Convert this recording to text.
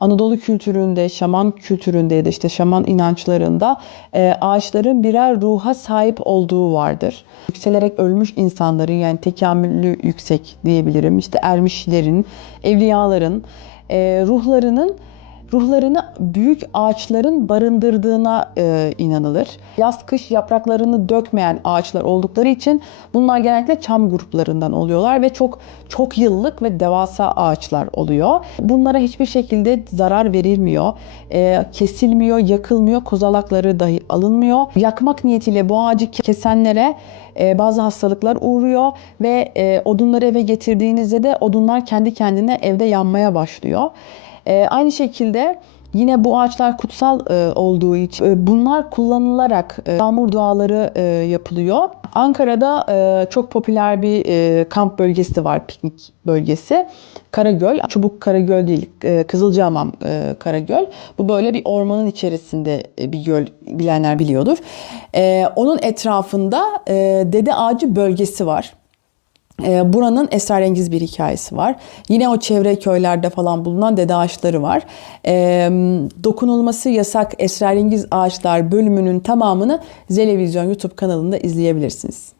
Anadolu kültüründe, şaman kültüründe ya da işte şaman inançlarında e, ağaçların birer ruha sahip olduğu vardır. Yükselerek ölmüş insanların yani tekamüllü yüksek diyebilirim. İşte ermişlerin, evliyaların e, ruhlarının ruhlarını büyük ağaçların barındırdığına e, inanılır. Yaz kış yapraklarını dökmeyen ağaçlar oldukları için bunlar genellikle çam gruplarından oluyorlar ve çok çok yıllık ve devasa ağaçlar oluyor. Bunlara hiçbir şekilde zarar verilmiyor, e, kesilmiyor, yakılmıyor, kozalakları dahi alınmıyor. Yakmak niyetiyle bu ağacı kesenlere e, bazı hastalıklar uğruyor ve e, odunları eve getirdiğinizde de odunlar kendi kendine evde yanmaya başlıyor. E, aynı şekilde yine bu ağaçlar kutsal e, olduğu için e, bunlar kullanılarak e, yağmur duaları e, yapılıyor. Ankara'da e, çok popüler bir e, kamp bölgesi var, piknik bölgesi. Karagöl, Çubuk Karagöl değil, e, Kızılcahamam e, Karagöl. Bu böyle bir ormanın içerisinde e, bir göl, bilenler biliyordur. E, onun etrafında e, Dede Ağacı bölgesi var. Ee, Buranın esrarengiz bir hikayesi var. Yine o çevre köylerde falan bulunan dede ağaçları var. Ee, dokunulması yasak esrarengiz ağaçlar bölümünün tamamını Zelevizyon YouTube kanalında izleyebilirsiniz.